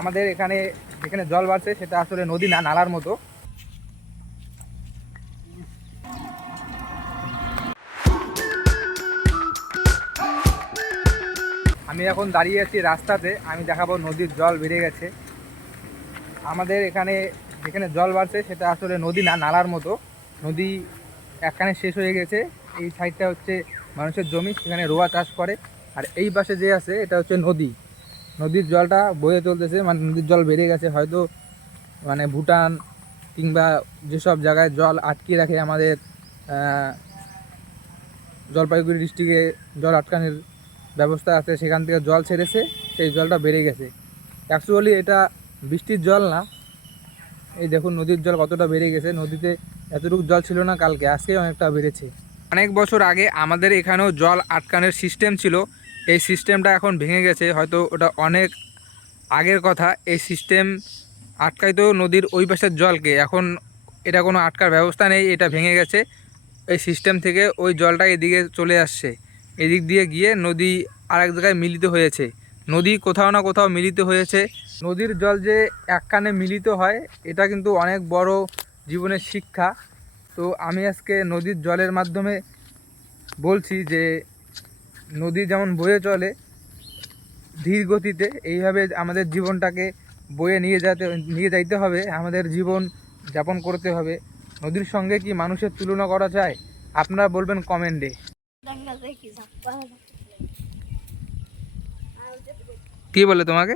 আমাদের এখানে যেখানে জল বাড়ছে সেটা আসলে নদী না, নালার মতো। আমি এখন দাঁড়িয়ে আছি রাস্তাতে, আমি দেখাবো নদীর জল বেড়ে গেছে। আমাদের এখানে যেখানে জল বাড়ছে সেটা আসলে নদী না, নালার মতো। নদী একখানে শেষ হয়ে গেছে। এই সাইডটা হচ্ছে মানুষের জমি, সেখানে রোয়া চাষ করে। আর এই পাশে যে আছে এটা হচ্ছে নদী। নদীর জলটা বয়ে চলতেছে, মানে নদীর জল বেড়ে গেছে। হয়তো মানে ভুটান কিংবা যেসব জায়গায় জল আটকিয়ে রাখে আমাদের জলপাইগুড়ি ডিস্ট্রিক্টে জল আটকানোর ব্যবস্থা আছে, সেখান থেকে জল ছেড়েছে, সেই জলটা বেড়ে গেছে। অ্যাকচুয়ালি এটা বৃষ্টির জল না। এই দেখুন নদীর জল কতটা বেড়ে গেছে। নদীতে এতটুকু জল ছিল না কালকে, আজকে অনেকটা বেড়েছে। অনেক বছর আগে আমাদের এখানেও জল আটকানোর সিস্টেম ছিল। এই সিস্টেমটা এখন ভেঙে গেছে, হয়তো ওটা অনেক আগের কথা। এই সিস্টেম আটকাইতো নদীর ওই পাশের জলকে, এখন এটা কোনো আটকার ব্যবস্থা নেই, এটা ভেঙে গেছে। এই সিস্টেম থেকে ওই জলটা এদিকে চলে আসছে, এদিক দিয়ে গিয়ে নদী আরেক জায়গায় মিলিত হয়েছে। নদী কোথাও না কোথাও মিলিত হয়েছে। নদীর জল যে এক কানে মিলিত হয়, এটা কিন্তু অনেক বড় জীবনের শিক্ষা। তো আমি আজকে নদীর জলের মাধ্যমে বলছি যে নদী যেমন বয়ে চলে ধীর গতিতে, এইভাবে আমাদের জীবনটাকে বয়ে নিয়ে যাইতে হবে, আমাদের জীবন যাপন করতে হবে। নদীর সঙ্গে কি মানুষের তুলনা করা যায়? আপনারা বলবেন কমেন্টে। কি বলে তোমাকে?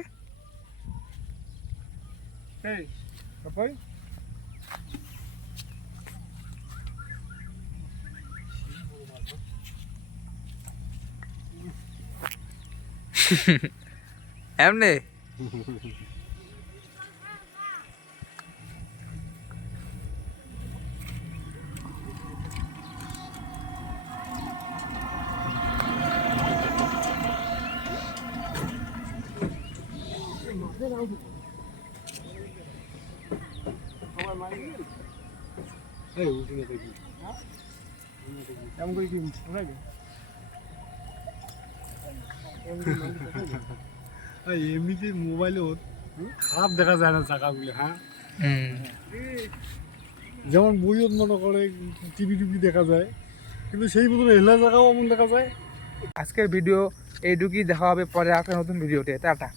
এমনি এমনিতে মোবাইলে খারাপ দেখা যায় না জায়গাগুলো। হ্যাঁ, যেমন বইয়ত মনে করে টিভি দেখা যায়, কিন্তু সেই মতন এলা জায়গাও এমন দেখা যায়। আজকের ভিডিও এইটুকুই, দেখা হবে পরে একটা নতুন ভিডিওতে। টাটা।